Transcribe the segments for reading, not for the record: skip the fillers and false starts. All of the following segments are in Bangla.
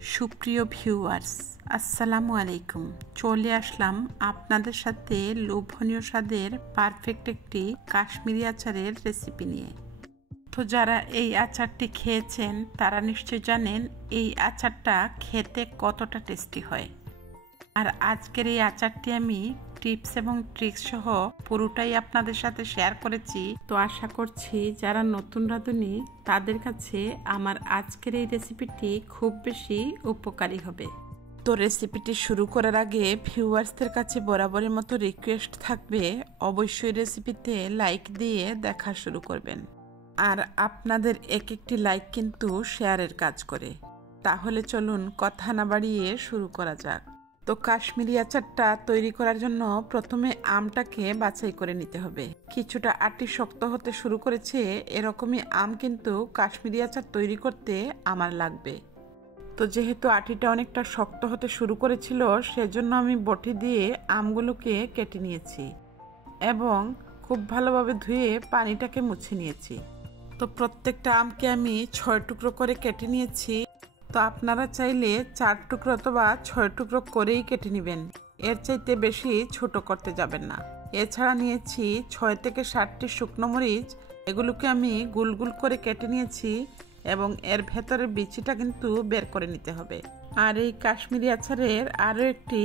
সুপ্রিয় ভিউয়ার্স, আসসালামু আলাইকুম। চলে আসলাম আপনাদের সাথে লোভনীয় স্বাদের পারফেক্ট একটি কাশ্মীরি আচারের রেসিপি নিয়ে। তো যারা এই আচারটি খেয়েছেন তারা নিশ্চয় জানেন এই আচারটা খেতে কতটা টেস্টি হয়। আর আজকের এই আচারটি আমি টিপস এবং ট্রিক্স সহ পুরোটাই আপনাদের সাথে শেয়ার করেছি। তো আশা করছি যারা নতুন রাঁধুনি তাদের কাছে আমার আজকের এই রেসিপিটি খুব বেশি উপকারী হবে। তো রেসিপিটি শুরু করার আগে ভিউয়ার্সদের কাছে বরাবরের মতো রিকোয়েস্ট থাকবে, অবশ্যই রেসিপিতে লাইক দিয়ে দেখা শুরু করবেন। আর আপনাদের এক একটি লাইক কিন্তু শেয়ারের কাজ করে। তাহলে চলুন কথা না বাড়িয়ে শুরু করা যাক। তো কাশ্মীরি আচারটা তৈরি করার জন্য প্রথমে আমটাকে বাছাই করে নিতে হবে। কিছুটা আটি শক্ত হতে শুরু করেছে, এরকমই আম কিন্তু কাশ্মীরি আচার তৈরি করতে আমার লাগবে। তো যেহেতু আটিটা অনেকটা শক্ত হতে শুরু করেছিল, সেজন্য আমি বটি দিয়ে আমগুলোকে কেটে নিয়েছি এবং খুব ভালোভাবে ধুয়ে পানিটাকে মুছে নিয়েছি। তো প্রত্যেকটা আমকে আমি 6 টুকরো করে কেটে নিয়েছি। তো আপনারা চাইলে 4 টুকরো অথবা 6 টুকরো করেই কেটে নেবেন, এর চাইতে বেশি ছোট করতে যাবেন না। এছাড়া নিয়েছি 6 থেকে 7টি শুকনো মরিচ, এগুলোকে আমি গুল গুল করে কেটে নিয়েছি এবং এর ভেতরের বিচিটা কিন্তু বের করে নিতে হবে। আর এই কাশ্মীরি আচারের আরও একটি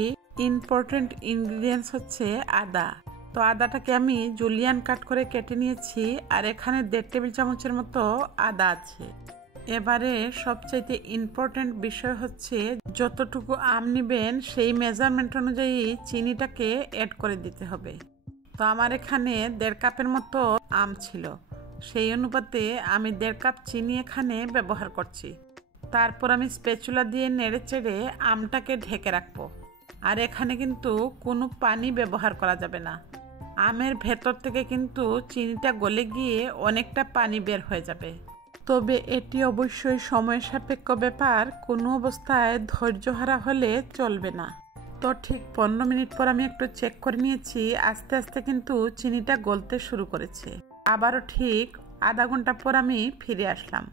ইম্পর্টেন্ট ইনগ্রিডিয়েন্টস হচ্ছে আদা। তো আদাটাকে আমি জুলিয়ান কাট করে কেটে নিয়েছি, আর এখানে 1.5 টেবিল চামচের মতো আদা আছে। এবারে সবচাইতে ইম্পর্টেন্ট বিষয় হচ্ছে যতটুকু আম নেবেন সেই মেজারমেন্ট অনুযায়ী চিনিটাকে অ্যাড করে দিতে হবে। তো আমার এখানে 1.5 কাপের মতো আম ছিল, সেই অনুপাতে আমি 1.5 কাপ চিনি এখানে ব্যবহার করছি। তারপর আমি স্প্যাচুলা দিয়ে নেড়ে চেড়ে আমটাকে ঢেকে রাখবো। আর এখানে কিন্তু কোনো পানি ব্যবহার করা যাবে না। আমের ভেতর থেকে কিন্তু চিনিটা গলে গিয়ে অনেকটা পানি বের হয়ে যাবে। তবে এটি অবশ্যই সময় সাপেক্ষ ব্যাপার, কোনো অবস্থায় ধৈর্যহারা হলে চলবে না। তো ঠিক 15 মিনিট পর আমি একটু চেক করে নিয়েছি, আস্তে আস্তে কিন্তু চিনিটা গলতে শুরু করেছে। আবারও ঠিক আধা ঘন্টা পর আমি ফিরে আসলাম,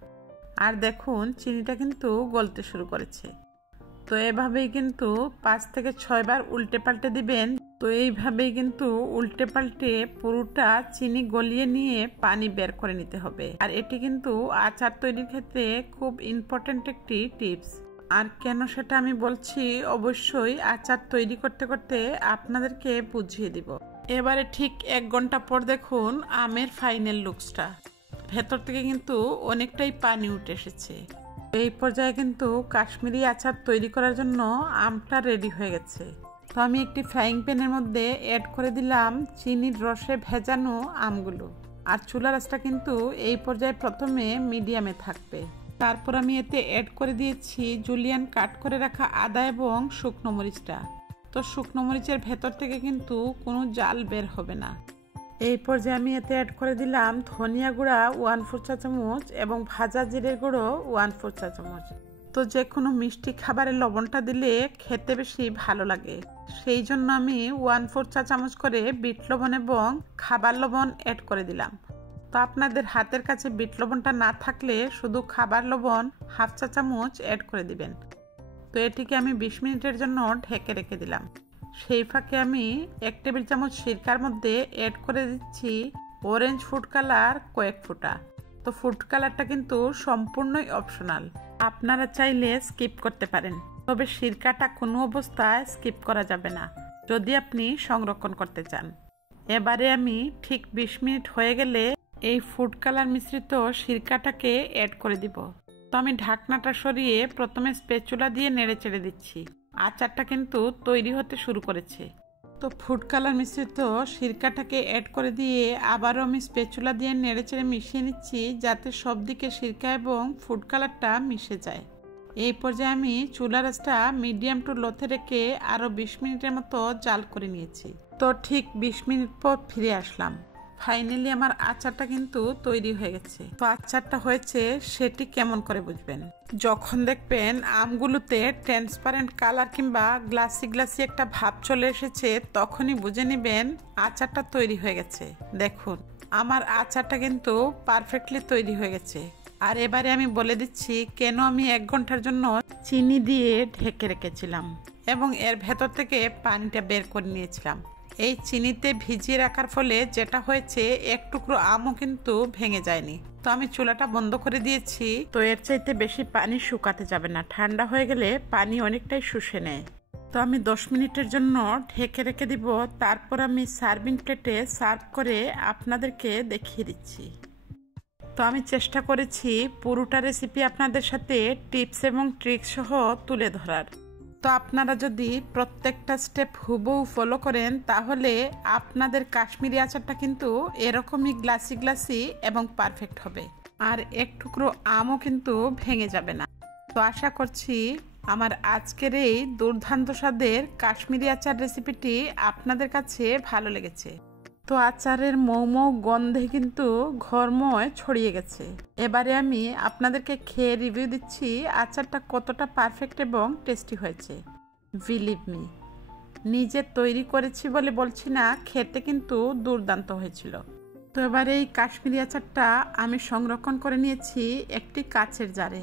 আর দেখুন চিনিটা কিন্তু গলতে শুরু করেছে। তো এভাবেই কিন্তু 5 থেকে 6 বার উল্টে পাল্টে দিবেন। তো এইভাবেই কিন্তু উল্টে পাল্টে পুরোটা চিনি গলিয়ে নিয়ে পানি বের করে নিতে হবে। আর এটি কিন্তু আচার তৈরির ক্ষেত্রে খুব ইম্পর্টেন্ট একটি টিপস। আর কেন সেটা আমি বলছি অবশ্যই আচার তৈরি করতে করতে আপনাদেরকে বুঝিয়ে দিব। এবারে ঠিক 1 ঘন্টা পর দেখুন আমের ফাইনাল লুকসটা। ভেতর থেকে কিন্তু অনেকটাই পানি উঠে এসেছে। এই পর্যায়ে কিন্তু কাশ্মীরি আচার তৈরি করার জন্য আমটা রেডি হয়ে গেছে। তো আমি একটি ফ্রাইং প্যানের মধ্যে অ্যাড করে দিলাম চিনির রসে ভেজানো আমগুলো। আর চুলার আঁচটা কিন্তু এই পর্যায়ে প্রথমে মিডিয়ামে থাকবে। তারপর আমি এতে অ্যাড করে দিয়েছি জুলিয়ান কাট করে রাখা আদা এবং শুকনো মরিচটা। তো শুকনো মরিচের ভেতর থেকে কিন্তু কোনো জাল বের হবে না। এই পর্যায়ে আমি এতে অ্যাড করে দিলাম ধনিয়া গুঁড়া 1/4 চা চামচ এবং ভাজা জিরের গুঁড়ো 1/4 চা চামচ। তো যে কোনো মিষ্টি খাবারে লবণটা দিলে খেতে বেশি ভালো লাগে, সেই জন্য আমি 1/4 চা চামচ করে বিট লবণ এবং খাবার লবণ অ্যাড করে দিলাম। তো আপনাদের হাতের কাছে বিট লবণটা না থাকলে শুধু খাবার লবণ 1/2 চা চামচ অ্যাড করে দিবেন। তো এটিকে আমি 20 মিনিটের জন্য ঢেকে রেখে দিলাম। সেই ফাঁকে আমি 1 টেবিল চামচ সিরকার মধ্যে অ্যাড করে দিচ্ছি অরেঞ্জ ফুড কালার কয়েক ফোঁটা। তো ফুড কালারটা কিন্তু সম্পূর্ণই অপশনাল, আপনারা চাইলে স্কিপ করতে পারেন। তবে সিরকাটা কোনো অবস্থায় স্কিপ করা যাবে না যদি আপনি সংরক্ষণ করতে চান। এবারে আমি ঠিক 20 মিনিট হয়ে গেলে এই ফুড কালার মিশ্রিত সিরকাটাকে অ্যাড করে দিব। তো আমি ঢাকনাটা সরিয়ে প্রথমে স্প্যাচুলা দিয়ে নেড়ে চেড়ে দিচ্ছি। আচারটা কিন্তু তৈরি হতে শুরু করেছে। তো ফুড কালার মিশ্রিত সিরকাটাকে অ্যাড করে দিয়ে আবারও আমি স্প্যাচুলা দিয়ে নেড়ে চেড়ে মিশিয়ে নিচ্ছি, যাতে সব দিকে সিরকা এবং ফুড কালারটা মিশে যায়। এই পর্যায়ে আমি চুলার আঁচটা মিডিয়াম টু লোতে রেখে আরও 20 মিনিটের মতো জাল করে নিয়েছি। তো ঠিক 20 মিনিট পর ফিরে আসলাম। ফাইনালি আমার আচারটা কিন্তু তৈরি হয়ে গেছে। তো আচারটা হয়েছে সেটি কেমন করে বুঝবেন? যখন দেখবেন আমগুলোতে ট্রান্সপারেন্ট কালার কিংবা গ্লাসি গ্লাসি একটা ভাব চলে এসেছে, তখনই বুঝে নেবেন আচারটা তৈরি হয়ে গেছে। দেখুন আমার আচারটা কিন্তু পারফেক্টলি তৈরি হয়ে গেছে। আর এবারে আমি বলে দিচ্ছি কেন আমি 1 ঘন্টার জন্য চিনি দিয়ে ঢেকে রেখেছিলাম এবং এর ভেতর থেকে পানিটা বের করে নিয়েছিলাম। এই চিনিতে ভিজিয়ে রাখার ফলে যেটা হয়েছে, এক টুকরো আমও কিন্তু ভেঙে যায়নি। তো আমি চুলাটা বন্ধ করে দিয়েছি। তো এর চাইতে বেশি পানি শুকাতে যাবে না, ঠান্ডা হয়ে গেলে পানি অনেকটাই শুষে নেয়। তো আমি 10 মিনিটের জন্য ঢেকে রেখে দিব। তারপর আমি সার্ভিং প্লেটে সার্ভ করে আপনাদেরকে দেখিয়ে দিচ্ছি। তো আমি চেষ্টা করেছি পুরোটা রেসিপি আপনাদের সাথে টিপস এবং ট্রিক্স সহ তুলে ধরার। তো আপনারা যদি প্রত্যেকটা স্টেপ হুবহু ফলো করেন তাহলে আপনাদের কাশ্মীরি আচারটা কিন্তু এরকমই গ্লাসি গ্লাসি এবং পারফেক্ট হবে, আর এক টুকরো আমও কিন্তু ভেঙে যাবে না। তো আশা করছি আমার আজকের এই দুর্দান্ত স্বাদের কাশ্মীরি আচার রেসিপিটি আপনাদের কাছে ভালো লেগেছে। তো আচারের মৌ গন্ধে কিন্তু ঘরময় ছড়িয়ে গেছে। এবারে আমি আপনাদেরকে খেয়ে রিভিউ দিচ্ছি আচারটা কতটা পারফেক্ট এবং টেস্টি হয়েছে। বিলিভ মি, নিজে তৈরি করেছি বলে বলছি না, খেতে কিন্তু দুর্দান্ত হয়েছিল। তো এবারে এই কাশ্মীরি আচারটা আমি সংরক্ষণ করে নিয়েছি একটি কাচের জারে।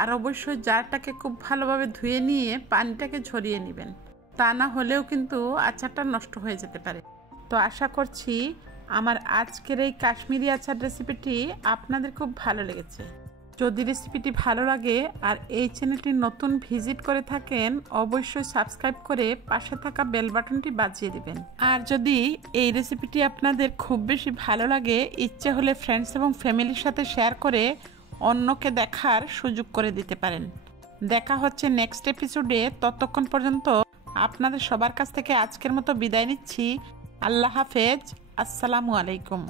আর অবশ্যই জারটাকে খুব ভালোভাবে ধুয়ে নিয়ে পানিটাকে ঝরিয়ে নেবেন, তা না হলেও কিন্তু আচারটা নষ্ট হয়ে যেতে পারে। তো আশা করছি আমার আজকের এই কাশ্মীরি আচার রেসিপিটি আপনাদের খুব ভালো লেগেছে। যদি রেসিপিটি ভালো লাগে আর এই চ্যানেলটি নতুন ভিজিট করে থাকেন, অবশ্যই সাবস্ক্রাইব করে পাশে থাকা বেল বাটনটি বাজিয়ে দিবেন। আর যদি এই রেসিপিটি আপনাদের খুব বেশি ভালো লাগে, ইচ্ছে হলে ফ্রেন্ডস এবং ফ্যামিলির সাথে শেয়ার করে অন্যকে দেখার সুযোগ করে দিতে পারেন। দেখা হচ্ছে নেক্সট এপিসোডে। ততক্ষণ পর্যন্ত আপনাদের সবার কাছ থেকে আজকের মতো বিদায় নিচ্ছি। আল্লাহ হাফেজ। আসসালামু আলাইকুম।